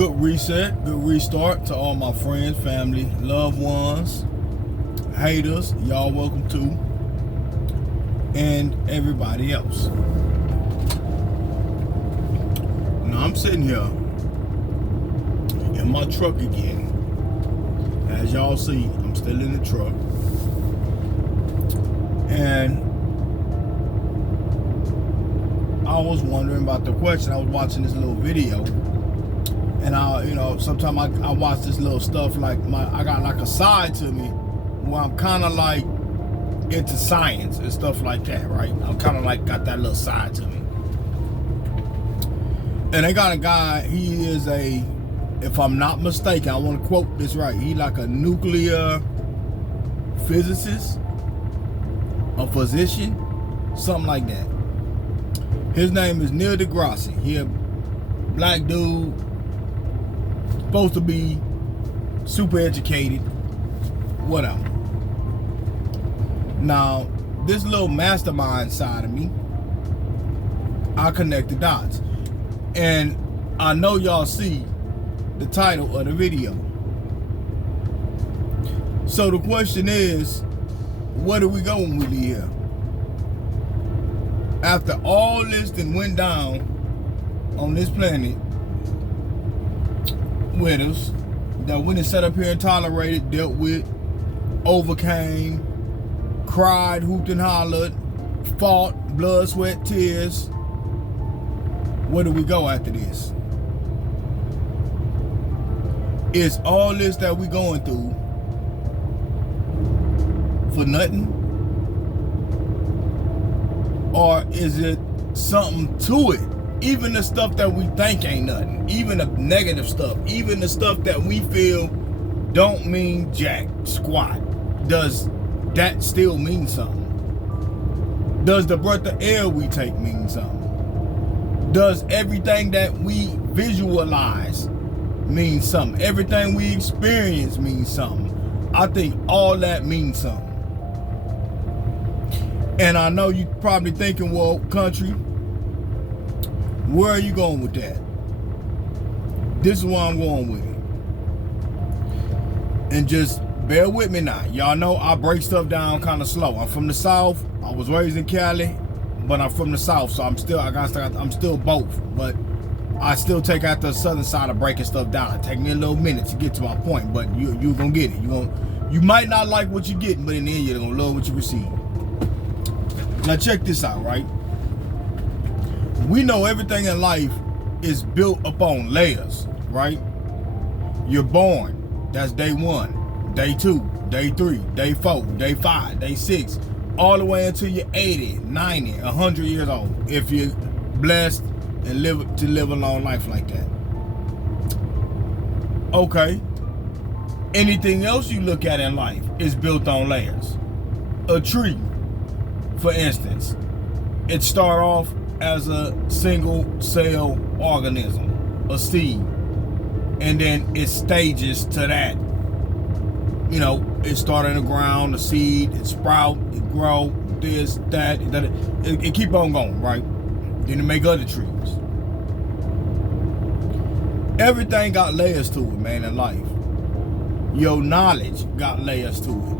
Good reset, good restart to all my friends, family, loved ones, haters, y'all welcome too, and everybody else. Now I'm sitting here in my truck again. As y'all see, I'm still in the truck. And I was wondering about the question. I was watching this little video. And sometimes I watch this little stuff like I got like a side to me where I'm kind of like into science and stuff like that, right? I'm kind of like got that little side to me. And they got a guy, he is if I'm not mistaken, I want to quote this right, he like a nuclear physicist, a physician, something like that. His name is Neil deGrasse. He a black dude, supposed to be super educated, whatever. Now, this little mastermind side of me, I connect the dots. And I know y'all see the title of the video. So the question is, where do we go when we leave here? After all this that went down on this planet with us, that we done sat up here and tolerated, dealt with, overcame, cried, hooped and hollered, fought, blood, sweat, tears. Where do we go after this? Is all this that we going through for nothing? Or is it something to it? Even the stuff that we think ain't nothing, even the negative stuff, even the stuff that we feel don't mean jack squat, does that still mean something? Does the breath of air we take mean something? Does everything that we visualize mean something? Everything we experience means something? I think all that means something. And I know you probably thinking, well, country, where are you going with that? This is where I'm going with it. And just bear with me now. Y'all know I break stuff down kind of slow. I'm from the South. I was raised in Cali, but I'm from the South, so I'm still both. But I still take out the southern side of breaking stuff down. It take me a little minute to get to my point, but you're gonna get it. You might not like what you're getting, but in the end, you're gonna love what you receive. Now check this out, right? We know everything in life is built upon layers, right? You're born, that's day 1, day 2, day 3, day 4, day 5, day 6, all the way until you're 80, 90, 100 years old, if you're blessed and live a long life like that. Okay. Anything else you look at in life is built on layers. A tree, for instance, it started off as a single cell organism, a seed, and then it stages to that. It started in the ground, the seed, it sprout, it grow, this, that, it keep on going, right? Then it make other trees. Everything got layers to it, man, in life. Your knowledge got layers to it.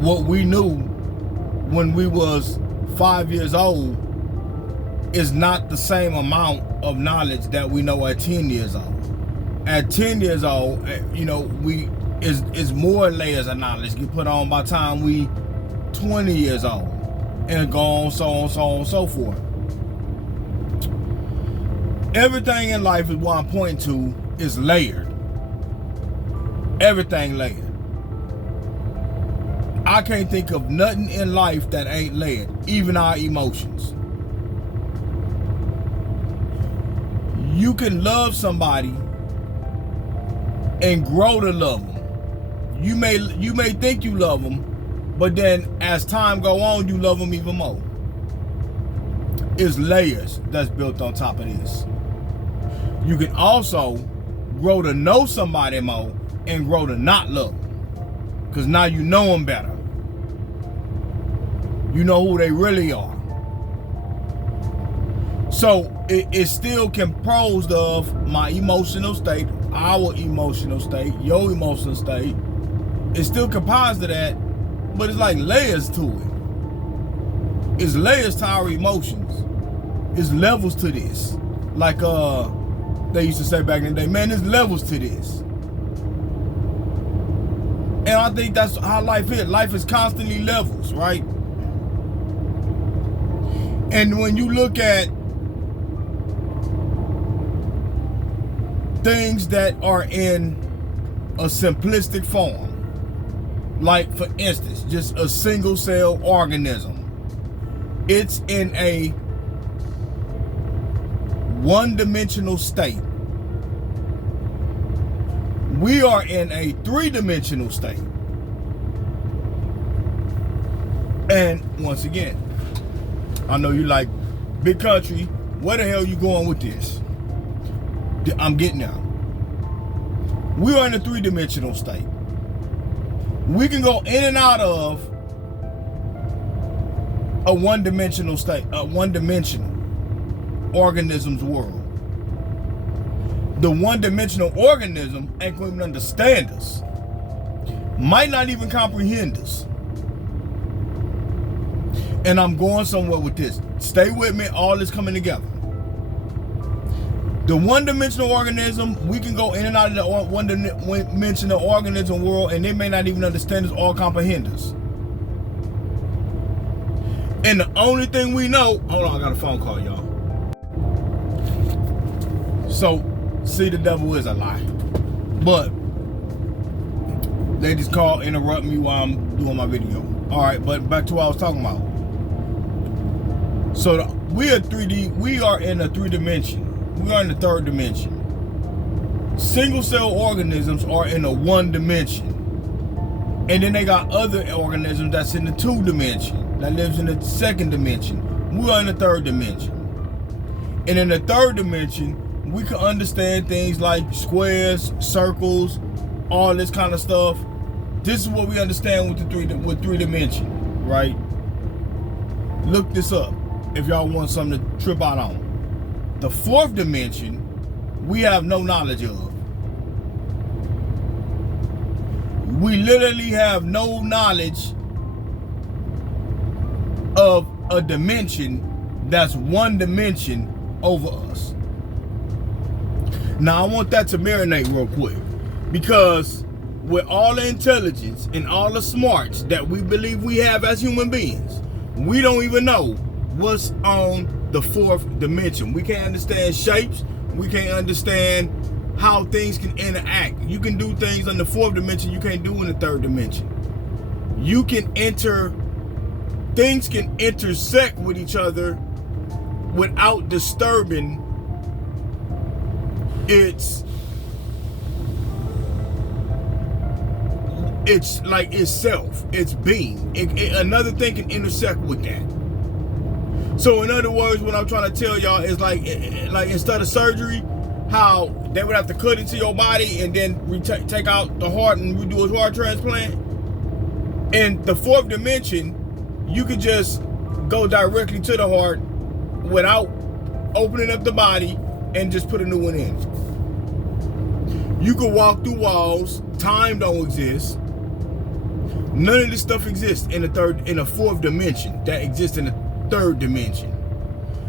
What we knew when we was 5 years old is not the same amount of knowledge that we know at 10 years old. At 10 years old, is more layers of knowledge get put on by the time we 20 years old, and go on, so on, so forth. Everything in life is what I'm pointing to is layered. Everything layered. I can't think of nothing in life that ain't layered, even our emotions. You can love somebody and grow to love them. You may think you love them, but then as time go on, you love them even more. It's layers that's built on top of this. You can also grow to know somebody more and grow to not love them, because now you know them better. You know who they really are. So it's still composed of my emotional state, our emotional state, your emotional state. It's still composed of that, but it's like layers to it. It's layers to our emotions. It's levels to this. Like they used to say back in the day, man, there's levels to this. And I think that's how life is. Life is constantly levels, right? And when you look at things that are in a simplistic form, like for instance, just a single cell organism, it's in a one-dimensional state. We are in a three-dimensional state. And once again, I know you like, Big Country, where the hell you going with this? I'm getting out. We are in a three-dimensional state. We can go in and out of a one-dimensional state, a one-dimensional organism's world. The one-dimensional organism ain't going to even understand us. Might not even comprehend us. And I'm going somewhere with this. Stay with me, all this coming together. The one-dimensional organism, we can go in and out of the one-dimensional organism world, and they may not even understand us or comprehend us. And the only thing we know, hold on, I got a phone call, y'all. So, see, the devil is a lie. But they just call, interrupt me while I'm doing my video. All right, but back to what I was talking about. So we are 3D. We are in a 3 dimension. We are in the 3rd dimension. Single cell organisms are in a 1 dimension, and then they got other organisms that's in the 2 dimension, that lives in the 2nd dimension. We are in the 3rd dimension, and in the 3rd dimension, we can understand things like squares, circles, all this kind of stuff. This is what we understand with the 3 dimension, right? Look this up if y'all want something to trip out on. The 4th dimension, we have no knowledge of. We literally have no knowledge of a dimension that's 1 dimension over us. Now I want that to marinate real quick, because with all the intelligence and all the smarts that we believe we have as human beings, we don't even know what's on the 4th dimension. We can't understand shapes. We can't understand how things can interact. You can do things on the 4th dimension you can't do in the 3rd dimension. You can things can intersect with each other without disturbing it's like itself, its being. Another thing can intersect with that. So in other words, what I'm trying to tell y'all is like instead of surgery, how they would have to cut into your body and then take out the heart and redo a heart transplant. In the 4th dimension, you could just go directly to the heart without opening up the body and just put a new one in. You can walk through walls. Time don't exist. None of this stuff exists in the 4th dimension that exists in the 3rd dimension.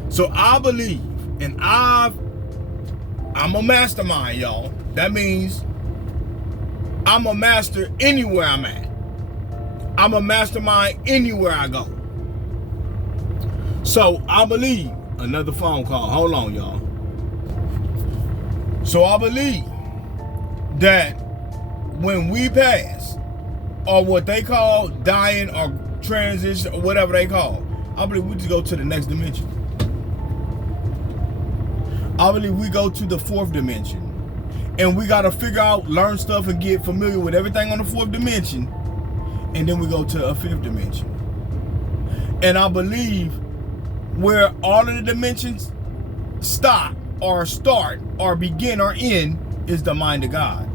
So I believe, and I'm a mastermind, y'all. That means I'm a master anywhere I'm at. I'm a mastermind anywhere I go. So I believe, another phone call. Hold on, y'all. So I believe that when we pass, or what they call dying or transition or whatever they call, I believe we just go to the next dimension. I believe we go to the 4th dimension, and we got to figure out, learn stuff, and get familiar with everything on the 4th dimension, and then we go to a 5th dimension. And I believe where all of the dimensions stop or start or begin or end is the mind of God.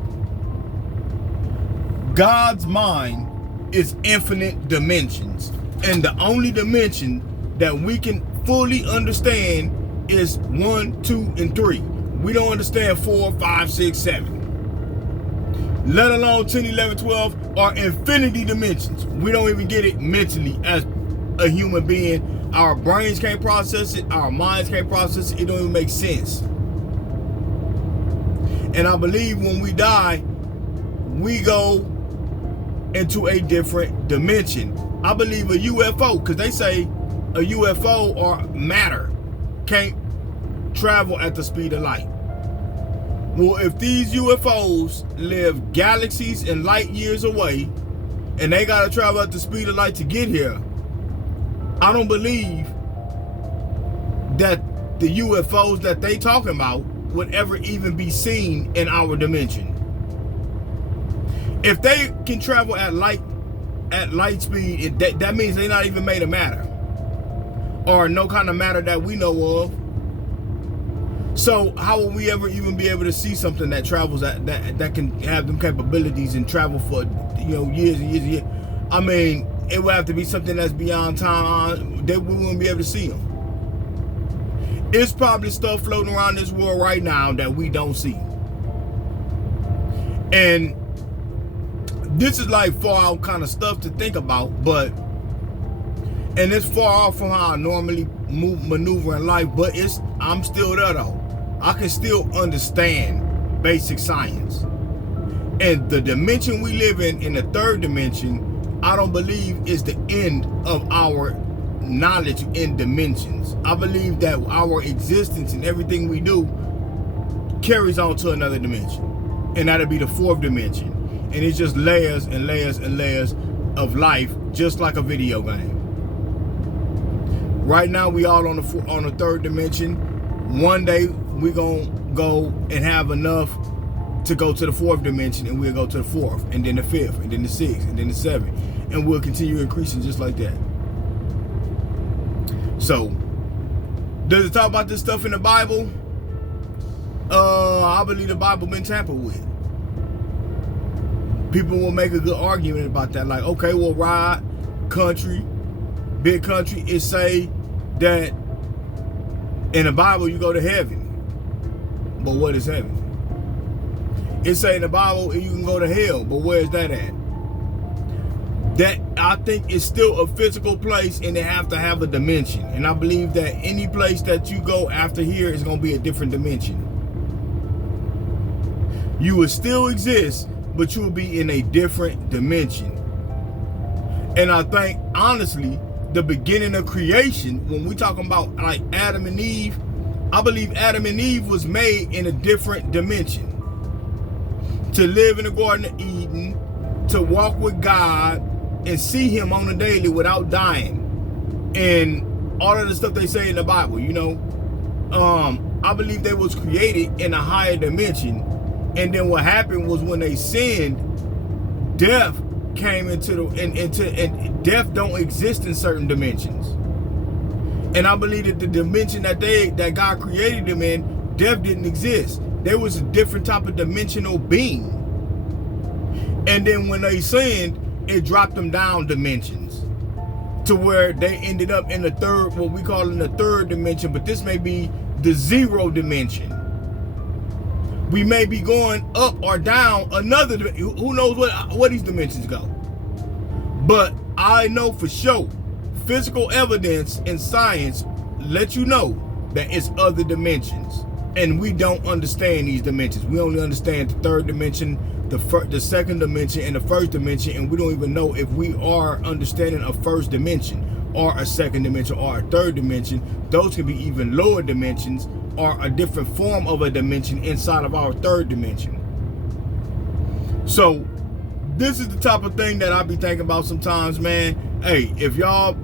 God's mind is infinite dimensions, and the only dimension that we can fully understand is 1, 2, and 3. We don't understand 4, 5, 6, 7. Let alone 10, 11, 12, or infinity dimensions. We don't even get it mentally as a human being. Our brains can't process it. Our minds can't process it. It don't even make sense. And I believe when we die, we go into a different dimension. I believe a UFO, because they say a UFO or matter can't travel at the speed of light. Well, if these UFOs live galaxies and light years away, and they gotta travel at the speed of light to get here, I don't believe that the UFOs that they talking about would ever even be seen in our dimension. If they can travel at light speed, that means they're not even made of matter, or no kind of matter that we know of. So how will we ever even be able to see something that travels that can have them capabilities and travel for years and years and years? I mean, it would have to be something that's beyond time that we wouldn't be able to see them. It's probably stuff floating around this world right now that we don't see. And this is like far out kind of stuff to think about, and it's far off from how I normally maneuver in life, but I'm still there though. I can still understand basic science. And the dimension we live in the third dimension, I don't believe is the end of our knowledge in dimensions. I believe that our existence and everything we do carries on to another dimension. And that'll be the fourth dimension. And it's just layers and layers and layers of life, just like a video game. Right now we all on the third dimension. One day we gonna go and have enough to go to the fourth dimension, and we'll go to the fourth, and then the fifth, and then the sixth, and then the seventh, and we'll continue increasing just like that. So, does it talk about this stuff in the Bible? I believe the Bible been tampered with. People will make a good argument about that, like, okay, well, Rod, country, big country, it say that in the Bible you go to heaven. But what is heaven? It say in the Bible you can go to hell, but where is that at? That, I think, is still a physical place, and they have to have a dimension. And I believe that any place that you go after here is going to be a different dimension. You will still exist, but you will be in a different dimension. And I think, honestly, the beginning of creation, when we talking about like Adam and Eve, I believe Adam and Eve was made in a different dimension. To live in the Garden of Eden, to walk with God and see him on the daily without dying. And all of the stuff they say in the Bible, I believe they was created in a higher dimension. And then what happened was when they sinned, death came and death don't exist in certain dimensions. And I believe that the dimension that God created them in, death didn't exist. There was a different type of dimensional being. And then when they sinned, it dropped them down dimensions to where they ended up in the third, what we call in the third dimension, but this may be the zero dimension. We may be going up or down another, who knows what these dimensions go. But I know for sure, physical evidence and science let you know that it's other dimensions. And we don't understand these dimensions. We only understand the third dimension, the second dimension, and the first dimension, and we don't even know if we are understanding a first dimension or a second dimension or a third dimension. Those can be even lower dimensions or a different form of a dimension inside of our third dimension. So this is the type of thing that I be thinking about sometimes, man. Hey, if y'all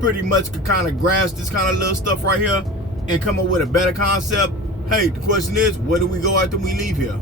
pretty much could kind of grasp this kind of little stuff right here and come up with a better concept, hey, the question is, where do we go after we leave here?